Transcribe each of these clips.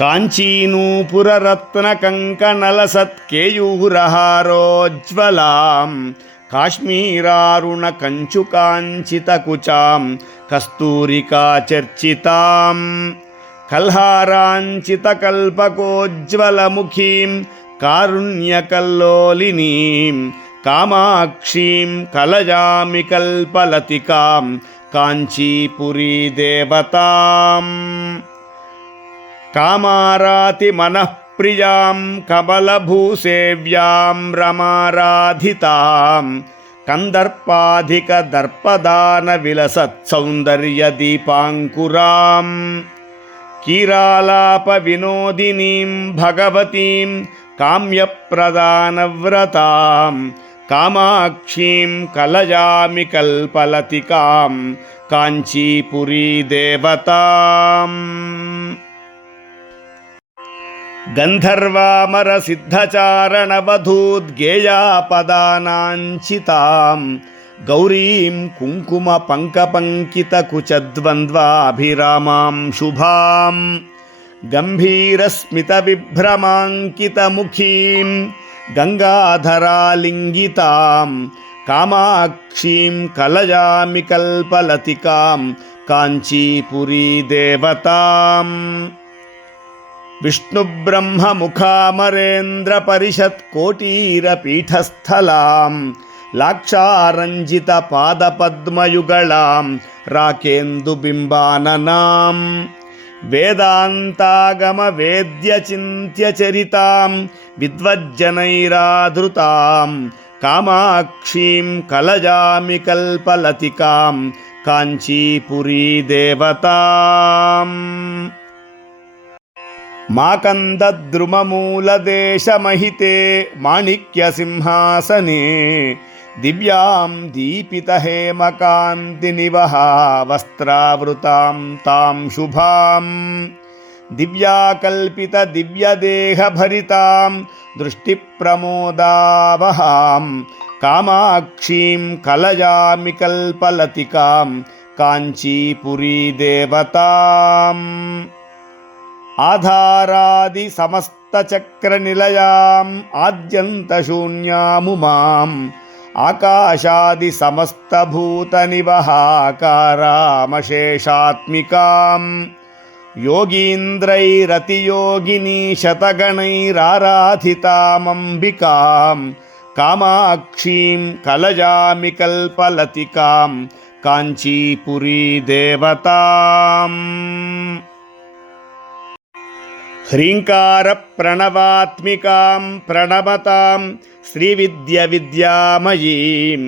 काञ्चीनूपुररत्नकङ्कणलसत्केयूरहारोज्ज्वलां काश्मीरारुणकञ्चुकाञ्चितकुचां कस्तूरिकाचर्चितां कल्हाराञ्चितकल्पकोज्ज्वलमुखीं कारुण्यकल्लोलिनीं कामाक्षीं कलजामि कल्पलतिकां काञ्चीपुरीदेवताम् कामारातिमनःप्रियाँ कमलभूसेव्यां रमाराधितां कन्दर्पाधिकदर्पदानविलसत्सौन्दर्यदीपाङ्कुरां कीरालापविनोदिनीं भगवतीं काम्यप्रदानव्रतां कामाक्षीं कलजामि कल्पलतिकां काञ्चीपुरीदेवताम् गन्धर्वामरसिद्धचारणवधूद्गेयापदानाञ्चितां गौरीं कुङ्कुमपङ्कपङ्कितकुचद्वन्द्वाभिरामां शुभां गम्भीरस्मितविभ्रमाङ्कितमुखीं गङ्गाधरालिङ्गितां कामाक्षीं कलजामि कल्पलतिकां काञ्चीपुरीदेवताम्। विष्णुब्रह्ममुखामरेन्द्रपरिषत्कोटीरपीठस्थलां लाक्षारञ्जितपादपद्मयुगळां राकेन्दुबिम्बाननां वेदान्तागमवेद्यचिन्त्यचरितां विद्वज्जनैराधृतां कामाक्षीं कलजामि कल्पलतिकां काञ्चीपुरीदेवताम् माकन्दद्रुममूलदेशमहिते माणिक्यसिंहासने दिव्यां दीपितहेमकान्तिनिवहा वस्त्रावृतां तां शुभां दिव्याकल्पितदिव्यदेहभरितां दृष्टिप्रमोदावहां कामाक्षीं कलजामि कल्पलतिकां काञ्चीपुरीदेवताम्। आधारादिसमस्तचक्रनिलयाम् आद्यन्तशून्यामुमाम् आकाशादिसमस्तभूतनिवहाकारामशेषात्मिकां योगीन्द्रैरतियोगिनीशतगणैराराधितामम्बिकां कामाक्षीं कलयामि कल्पलतिकां काञ्चीपुरी देवता ह्रीङ्कारप्रणवात्मिकां प्रणमतां श्रीविद्यविद्यामयीम्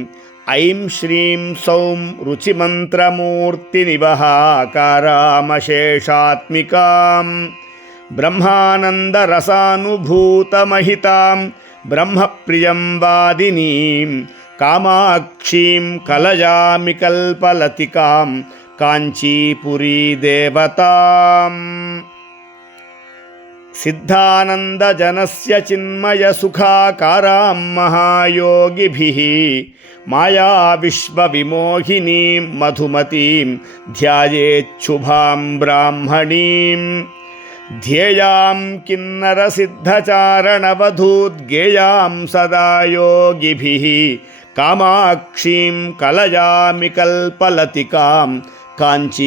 ऐं श्रीं सौं रुचिमन्त्रमूर्तिनिवहाकारामशेषात्मिकां ब्रह्मानन्दरसानुभूतमहितां ब्रह्मप्रियं वादिनीं कामाक्षीं कलजामि कल्पलतिकां काञ्चीपुरीदेवताम्। सिद्धानन्दजनस्य चिन्मयसुखाकारां महायोगिभिः मायाविश्वविमोहिनीं मधुमतीं ध्यायेच्छुभां ब्राह्मणीं ध्येयां किन्नरसिद्धचारणवधूद्गेयां सदा योगिभिः कामाक्षीं कलयामि कल्पलतिकां काञ्चीपुरीदेवताम्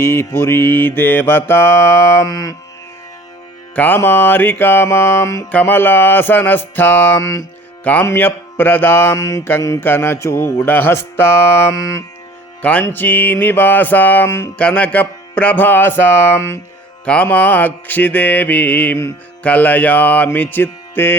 कामारिकामां कमलासनस्थां काम्यप्रदां कङ्कणचूडहस्तां काञ्चीनिवासां कनकप्रभासां कामाक्षिदेवीं कलयामि चित्ते